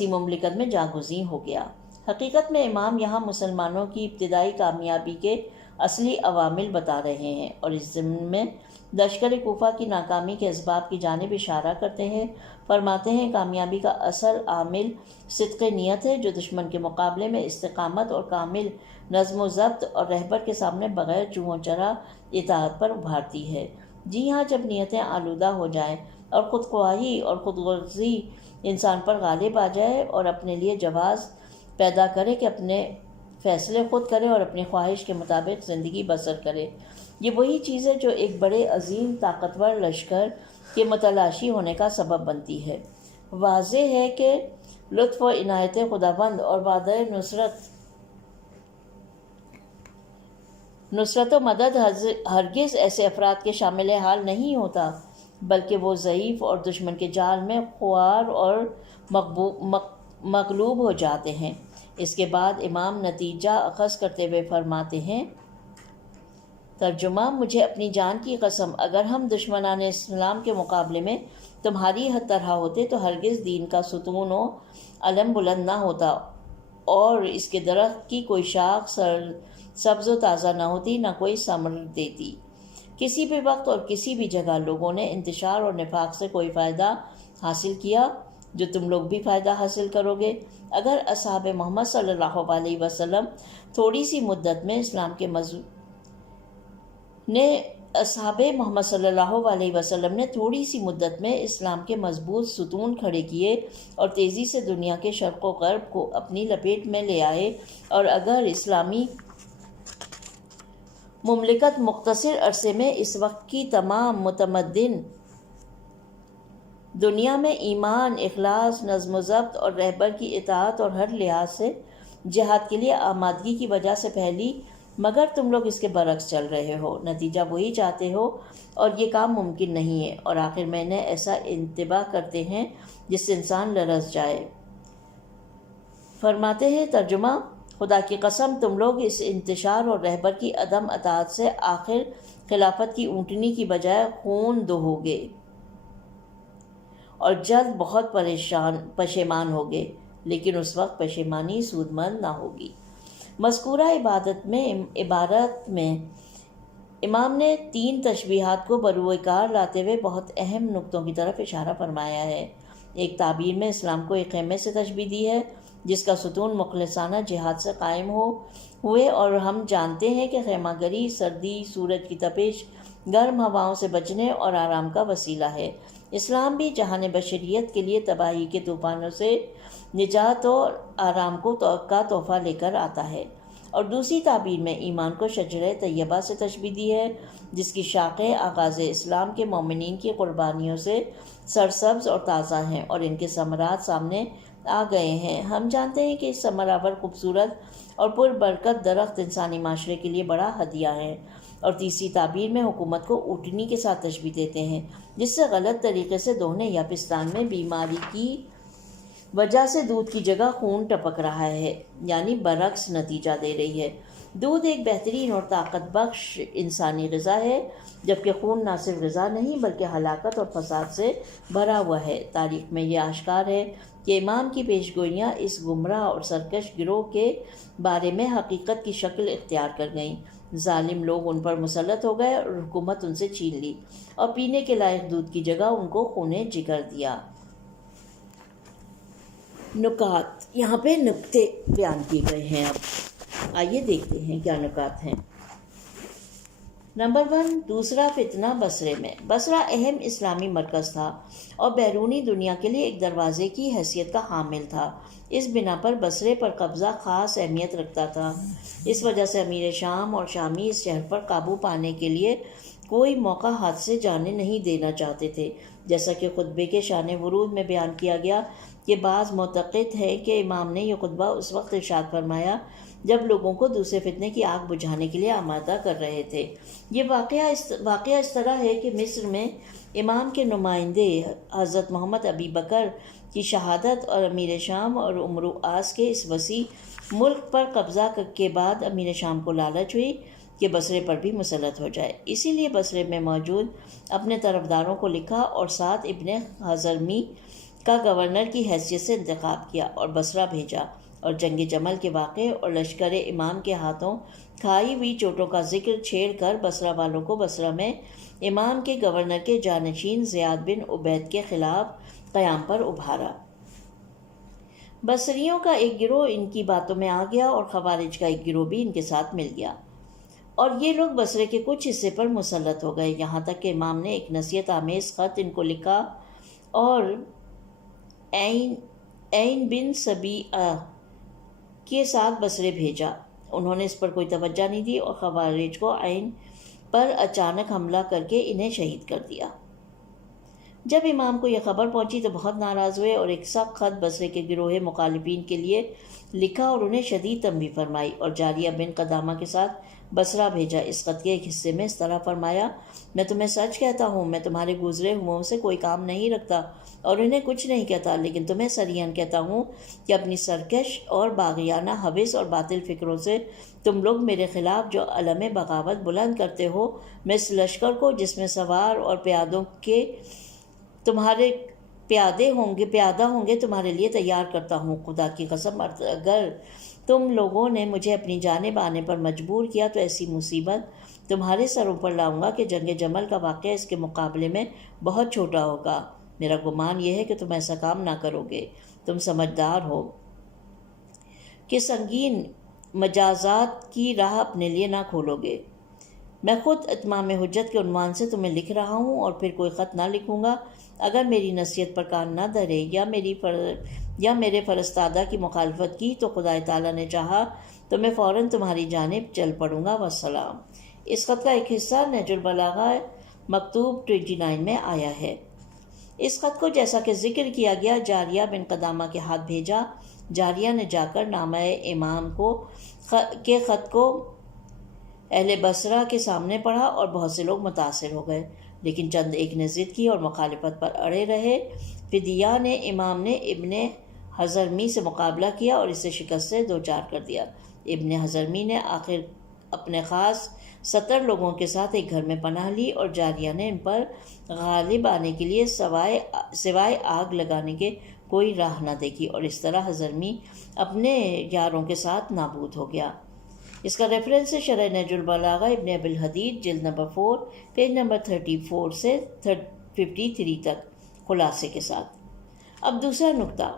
مملکت میں جاگزین ہو گیا۔ حقیقت میں امام یہاں مسلمانوں کی ابتدائی کامیابی کے اصلی عوامل بتا رہے ہیں، اور اس ضمن میں لشکر کوفہ کی ناکامی کے اسباب کی جانب اشارہ کرتے ہیں۔ فرماتے ہیں، کامیابی کا اصل عامل صدق نیت ہے، جو دشمن کے مقابلے میں استقامت اور کامل نظم و ضبط اور رہبر کے سامنے بغیر چوں و چرا اطاعت پر ابھارتی ہے۔ جی ہاں، جب نیتیں آلودہ ہو جائیں اور خودخواہی اور خودغرضی انسان پر غالب آ جائے اور اپنے لیے جواز پیدا کرے کہ اپنے فیصلے خود کرے اور اپنی خواہش کے مطابق زندگی بسر کرے، یہ وہی چیز ہے جو ایک بڑے عظیم طاقتور لشکر کے متلاشی ہونے کا سبب بنتی ہے۔ واضح ہے کہ لطف و عنایت خداوند اور وعدہ نصرت و مدد ہرگز ایسے افراد کے شامل حال نہیں ہوتا، بلکہ وہ ضعیف اور دشمن کے جال میں خوار اور مغلوب ہو جاتے ہیں۔ اس کے بعد امام نتیجہ اخذ کرتے ہوئے فرماتے ہیں، ترجمہ: مجھے اپنی جان کی قسم، اگر ہم دشمنان اسلام کے مقابلے میں تمہاری طرح ہوتے تو ہرگز دین کا ستون و علم بلند نہ ہوتا، اور اس کے درخت کی کوئی شاخ سبز و تازہ نہ ہوتی، نہ کوئی ثمر دیتی۔ کسی بھی وقت اور کسی بھی جگہ لوگوں نے انتشار اور نفاق سے کوئی فائدہ حاصل کیا جو تم لوگ بھی فائدہ حاصل کرو گے۔ اگر اصحاب محمد صلی اللہ علیہ وسلم تھوڑی سی مدت میں اسلام کے مضبوط ستون کھڑے کیے اور تیزی سے دنیا کے شرق و غرب کو اپنی لپیٹ میں لے آئے، اور اگر اسلامی مملکت مختصر عرصے میں اس وقت کی تمام متمدن دنیا میں ایمان، اخلاص، نظم و ضبط اور رہبر کی اطاعت اور ہر لحاظ سے جہاد کے لیے آمادگی کی وجہ سے پھیلی، مگر تم لوگ اس کے برعکس چل رہے ہو، نتیجہ وہی چاہتے ہو اور یہ کام ممکن نہیں ہے، اور آخر میں نے ایسا انتباہ کرتے ہیں جس سے انسان لرز جائے۔ فرماتے ہیں، ترجمہ: خدا کی قسم، تم لوگ اس انتشار اور رہبر کی عدم اطاعت سے آخر خلافت کی اونٹنی کی بجائے خون دہو گے اور جلد بہت پشیمان ہوگے، لیکن اس وقت پشیمانی سود مند نہ ہوگی۔ مذکورہ عبارت میں امام نے 3 تشبیہات کو بروئے کار لاتے ہوئے بہت اہم نقطوں کی طرف اشارہ فرمایا ہے۔ ایک تعبیر میں اسلام کو ایک خیمے سے تشبیہ دی ہے جس کا ستون مخلصانہ جہاد سے قائم ہوئے، اور ہم جانتے ہیں کہ خیمہ گری سردی، سورج کی تپش، گرم ہواؤں سے بچنے اور آرام کا وسیلہ ہے۔ اسلام بھی جہان بشریت کے لیے تباہی کے طوفانوں سے نجات اور آرام کا تحفہ لے کر آتا ہے۔ اور دوسری تعبیر میں ایمان کو شجرہ طیبہ سے تشبیہ دی ہے جس کی شاخیں آغاز اسلام کے مومنین کی قربانیوں سے سرسبز اور تازہ ہیں اور ان کے ثمرات سامنے آ گئے ہیں۔ ہم جانتے ہیں کہ اس ثمرآور خوبصورت اور پربرکت درخت انسانی معاشرے کے لیے بڑا ہدیہ ہے۔ اور تیسری تعبیر میں حکومت کو اونٹنی کے ساتھ تشبیہ دیتے ہیں، جس سے غلط طریقے سے دہنے یا پستان میں بیماری کی وجہ سے دودھ کی جگہ خون ٹپک رہا ہے، یعنی برعکس نتیجہ دے رہی ہے۔ دودھ ایک بہترین اور طاقت بخش انسانی غذا ہے، جبکہ خون نہ صرف غذا نہیں بلکہ ہلاکت اور فساد سے بھرا ہوا ہے۔ تاریخ میں یہ آشکار ہے کہ امام کی پیشگوئیاں اس گمراہ اور سرکش گروہ کے بارے میں حقیقت کی شکل اختیار کر گئیں۔ ظالم لوگ ان پر مسلط ہو گئے اور حکومت ان سے چھین لی اور پینے کے لائق دودھ کی جگہ ان کو خون جگر دیا۔ نکات، یہاں پہ نکتے بیان کیے گئے ہیں۔ اب آئیے دیکھتے ہیں کیا نکات ہیں۔ نمبر 1، دوسرا فتنہ بصرے میں۔ بصرہ اہم اسلامی مرکز تھا اور بیرونی دنیا کے لیے ایک دروازے کی حیثیت کا حامل تھا۔ اس بنا پر بصرے پر قبضہ خاص اہمیت رکھتا تھا۔ اس وجہ سے امیر شام اور شامی اس شہر پر قابو پانے کے لیے کوئی موقع ہاتھ سے جانے نہیں دینا چاہتے تھے۔ جیسا کہ خطبے کے شان ورود میں بیان کیا گیا کہ بعض معتقد ہے کہ امام نے یہ خطبہ اس وقت ارشاد فرمایا جب لوگوں کو دوسرے فتنے کی آگ بجھانے کے لیے آمادہ کر رہے تھے۔ یہ واقعہ اس طرح ہے کہ مصر میں امام کے نمائندے حضرت محمد ابی بکر کی شہادت اور امیر شام اور عمرو آس کے اس وسیع ملک پر قبضہ کے بعد امیر شام کو لالچ ہوئی کہ بصرے پر بھی مسلط ہو جائے۔ اسی لیے بصرے میں موجود اپنے طرفداروں کو لکھا اور ساتھ ابن حضرمی کا گورنر کی حیثیت سے انتخاب کیا اور بصرہ بھیجا، اور جنگ جمل کے واقعے اور لشکر امام کے ہاتھوں کھائی ہوئی چوٹوں کا ذکر چھیڑ کر بصرہ والوں کو بصرہ میں امام کے گورنر کے جانشین زیاد بن عبید کے خلاف قیام پر ابھارا۔ بصریوں کا ایک گروہ ان کی باتوں میں آ گیا اور خوارج کا ایک گروہ بھی ان کے ساتھ مل گیا، اور یہ لوگ بصرے کے کچھ حصے پر مسلط ہو گئے، یہاں تک کہ امام نے ایک نصیحت آمیز خط ان کو لکھا اور عین بن سبیعہ کے ساتھ بصرے بھیجا۔ انہوں نے اس پر کوئی توجہ نہیں دی اور خوارج کو عین پر اچانک حملہ کر کے انہیں شہید کر دیا۔ جب امام کو یہ خبر پہنچی تو بہت ناراض ہوئے اور ایک سخت خط بصرے کے گروہ مخالفین کے لیے لکھا اور انہیں شدید تنبیہ فرمائی اور جاریہ بن قدامہ کے ساتھ بصرہ بھیجا۔ اس خط کے ایک حصے میں اس طرح فرمایا، میں تمہیں سچ کہتا ہوں، میں تمہارے گزرے ہوئوں سے کوئی کام نہیں رکھتا اور انہیں کچھ نہیں کہتا، لیکن تمہیں صریحاً کہتا ہوں کہ اپنی سرکش اور باغیانہ ہوس اور باطل فکروں سے تم لوگ میرے خلاف جو علم بغاوت بلند کرتے ہو، میں اس لشکر کو جس میں سوار اور پیادوں کے تمہارے پیادہ ہوں گے تمہارے لیے تیار کرتا ہوں۔ خدا کی قسم اگر تم لوگوں نے مجھے اپنی جانب آنے پر مجبور کیا تو ایسی مصیبت تمہارے سروں پر لاؤں گا کہ جنگ جمل کا واقعہ اس کے مقابلے میں بہت چھوٹا ہوگا۔ میرا گمان یہ ہے کہ تم ایسا کام نہ کرو گے۔ تم سمجھدار ہو کہ سنگین مجازات کی راہ اپنے لیے نہ کھولو گے۔ میں خود اتمام حجت کے عنوان سے تمہیں لکھ رہا ہوں اور پھر کوئی خط نہ لکھوں گا۔ اگر میری نصیحت پر کان نہ دھرے یا میرے فرستادہ کی مخالفت کی تو خدا تعالیٰ نے چاہا تو میں فوراً تمہاری جانب چل پڑوں گا، والسلام۔ اس خط کا ایک حصہ نہج البلاغہ مکتوب 29 میں آیا ہے۔ اس خط کو جیسا کہ ذکر کیا گیا جاریہ بن قدامہ کے ہاتھ بھیجا۔ جاریہ نے جا کر نامہ امام کے خط کو اہل بصرہ کے سامنے پڑھا اور بہت سے لوگ متاثر ہو گئے، لیکن چند ایک نے ضد کی اور مخالفت پر اڑے رہے۔ فدیہ نے امام نے ابن حضرمی سے مقابلہ کیا اور اسے شکست سے دوچار کر دیا۔ ابن حضرمی نے آخر اپنے خاص 70 لوگوں کے ساتھ ایک گھر میں پناہ لی اور جاریہ نے ان پر غالب آنے کے لیے سوائے آگ لگانے کے کوئی راہ نہ دیکھی، اور اس طرح حضرمی اپنے یاروں کے ساتھ نابود ہو گیا۔ اس کا ریفرنس ہے شرح نہج البلاغہ ابن ابی الحدید جلد نمبر 4 پیج نمبر 34 سے 53 تک خلاصے کے ساتھ۔ اب دوسرا نقطہ،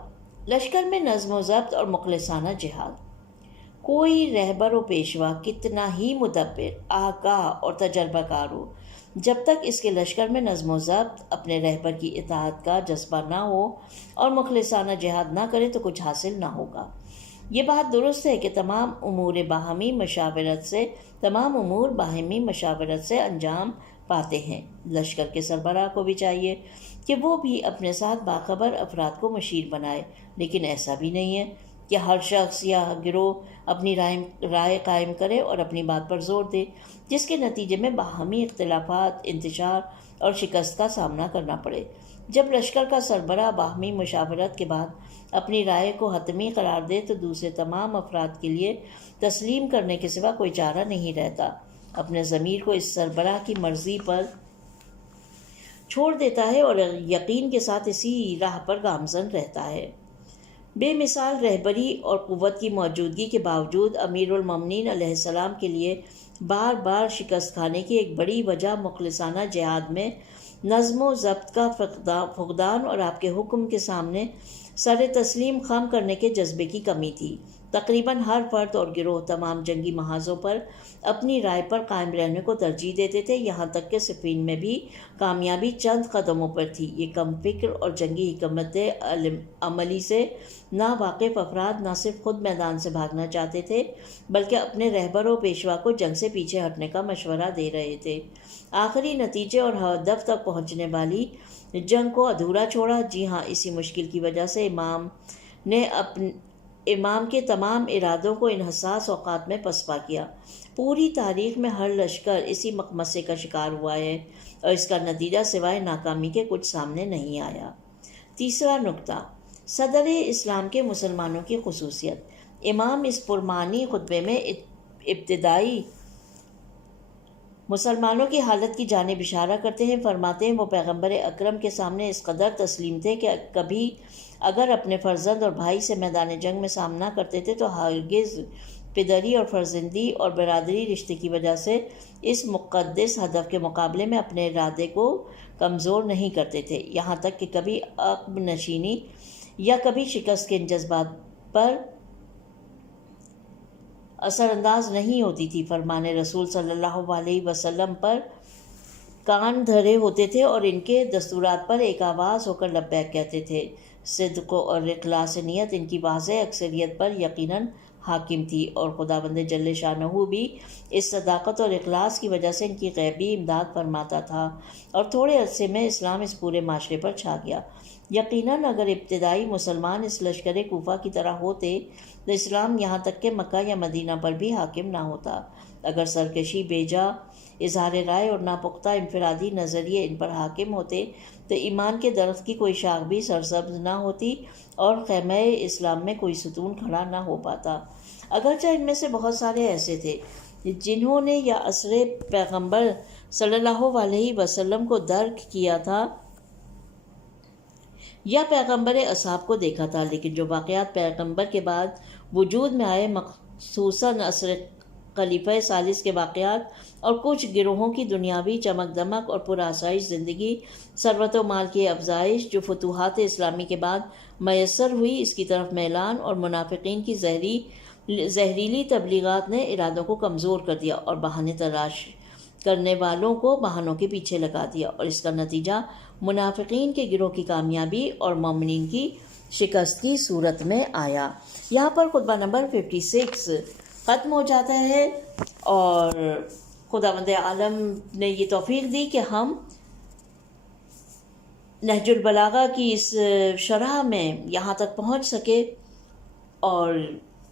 لشکر میں نظم و ضبط اور مخلصانہ جہاد۔ کوئی رہبر و پیشوا کتنا ہی مدبر، آگاہ اور تجربہ کار ہو، جب تک اس کے لشکر میں نظم و ضبط، اپنے رہبر کی اطاعت کا جذبہ نہ ہو اور مخلصانہ جہاد نہ کرے تو کچھ حاصل نہ ہوگا۔ یہ بات درست ہے کہ تمام امور باہمی مشاورت سے انجام پاتے ہیں۔ لشکر کے سربراہ کو بھی چاہیے کہ وہ بھی اپنے ساتھ باخبر افراد کو مشیر بنائے، لیکن ایسا بھی نہیں ہے کہ ہر شخص یا گروہ اپنی رائے قائم کرے اور اپنی بات پر زور دے، جس کے نتیجے میں باہمی اختلافات، انتشار اور شکست کا سامنا کرنا پڑے۔ جب لشکر کا سربراہ باہمی مشاورت کے بعد اپنی رائے کو حتمی قرار دے تو دوسرے تمام افراد کے لیے تسلیم کرنے کے سوا کوئی چارہ نہیں رہتا، اپنے ضمیر کو اس سربراہ کی مرضی پر چھوڑ دیتا ہے اور یقین کے ساتھ اسی راہ پر گامزن رہتا ہے۔ بے مثال رہبری اور قوت کی موجودگی کے باوجود امیر المومنین علیہ السلام کے لیے بار بار شکست کھانے کی ایک بڑی وجہ مخلصانہ جہاد میں نظم و ضبط کا فقدان اور آپ کے حکم کے سامنے سر تسلیم خم کرنے کے جذبے کی کمی تھی۔ تقریباً ہر فرد اور گروہ تمام جنگی محاذوں پر اپنی رائے پر قائم رہنے کو ترجیح دیتے تھے، یہاں تک کہ صفین میں بھی کامیابی چند قدموں پر تھی۔ یہ کم فکر اور جنگی حکمت عملی سے ناواقف افراد نہ صرف خود میدان سے بھاگنا چاہتے تھے بلکہ اپنے رہبر و پیشوا کو جنگ سے پیچھے ہٹنے کا مشورہ دے رہے تھے۔ آخری نتیجے اور ہدف تک پہنچنے والی جنگ کو ادھورا چھوڑا۔ جی ہاں، اسی مشکل کی وجہ سے امام کے تمام ارادوں کو ان حساس اوقات میں پسپا کیا۔ پوری تاریخ میں ہر لشکر اسی مقمصے کا شکار ہوا ہے اور اس کا نتیجہ سوائے ناکامی کے کچھ سامنے نہیں آیا۔ تیسرا نکتہ، صدر اسلام کے مسلمانوں کی خصوصیت۔ امام اس پرمعنی خطبے میں ابتدائی مسلمانوں کی حالت کی جانب اشارہ کرتے ہیں۔ فرماتے ہیں وہ پیغمبر اکرم کے سامنے اس قدر تسلیم تھے کہ کبھی اگر اپنے فرزند اور بھائی سے میدان جنگ میں سامنا کرتے تھے تو ہرگز پدری اور فرزندی اور برادری رشتے کی وجہ سے اس مقدس ہدف کے مقابلے میں اپنے ارادے کو کمزور نہیں کرتے تھے، یہاں تک کہ کبھی عقب نشینی یا کبھی شکست کے ان جذبات پر اثر انداز نہیں ہوتی تھی۔ فرمان رسول صلی اللہ علیہ وسلم پر کان دھرے ہوتے تھے اور ان کے دستورات پر ایک آواز ہو کر لبیک کہتے تھے۔ صدق اور اخلاص نیت ان کی واضح اکثریت پر یقیناً حاکم تھی اور خداوند جل شانہ بھی اس صداقت اور اخلاص کی وجہ سے ان کی غیبی امداد فرماتا تھا اور تھوڑے عرصے میں اسلام اس پورے معاشرے پر چھا گیا۔ یقیناً اگر ابتدائی مسلمان اس لشکر کوفہ کی طرح ہوتے تو اسلام یہاں تک کہ مکہ یا مدینہ پر بھی حاکم نہ ہوتا۔ اگر سرکشی، بیجا اظہار رائے اور ناپختہ انفرادی نظریے ان پر حاکم ہوتے تو ایمان کے درخت کی کوئی شاخ بھی سرسبز نہ ہوتی اور خیمہ اسلام میں کوئی ستون کھڑا نہ ہو پاتا۔ اگرچہ ان میں سے بہت سارے ایسے تھے جنہوں نے یا عصر پیغمبر صلی اللہ علیہ وسلم کو درک کیا تھا یا پیغمبر اصحاب کو دیکھا تھا، لیکن جو واقعات پیغمبر کے بعد وجود میں آئے، مخصوصاً عصر خلیفہ ثالث کے واقعات اور کچھ گروہوں کی دنیاوی چمک دمک اور پرآسائش زندگی، ثروت و مال کی افزائش جو فتوحات اسلامی کے بعد میسر ہوئی، اس کی طرف میلان اور منافقین کی زہریلی تبلیغات نے ارادوں کو کمزور کر دیا اور بہانے تلاش کرنے والوں کو بہانوں کے پیچھے لگا دیا، اور اس کا نتیجہ منافقین کے گروہ کی کامیابی اور مومنین کی شکست کی صورت میں آیا۔ یہاں پر خطبہ نمبر 56 ختم ہو جاتا ہے اور خداوند عالم نے یہ توفیق دی کہ ہم نہج البلاغہ کی اس شرح میں یہاں تک پہنچ سکے، اور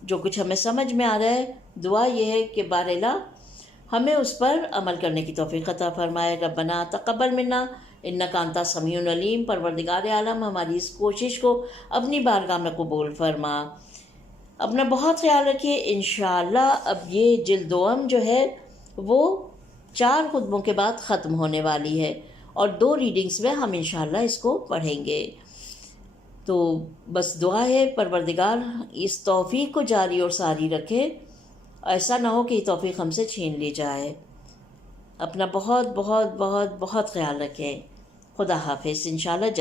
جو کچھ ہمیں سمجھ میں آ رہا ہے دعا یہ ہے کہ باراللہ ہمیں اس پر عمل کرنے کی توفیق عطا فرمائے۔ ربنا تقبل منا انک انت السمیع العلیم۔ پروردگار عالم ہماری اس کوشش کو اپنی بارگاہ میں قبول فرما۔ اپنا بہت خیال رکھیے۔ انشاءاللہ اب یہ جلد دوم جو ہے وہ 4 خطبوں کے بعد ختم ہونے والی ہے اور 2 ریڈنگز میں ہم انشاءاللہ اس کو پڑھیں گے۔ تو بس دعا ہے پروردگار اس توفیق کو جاری اور ساری رکھے، ایسا نہ ہو کہ یہ توفیق ہم سے چھین لی جائے۔ اپنا بہت بہت بہت بہت خیال رکھیں۔ خدا حافظ۔ انشاءاللہ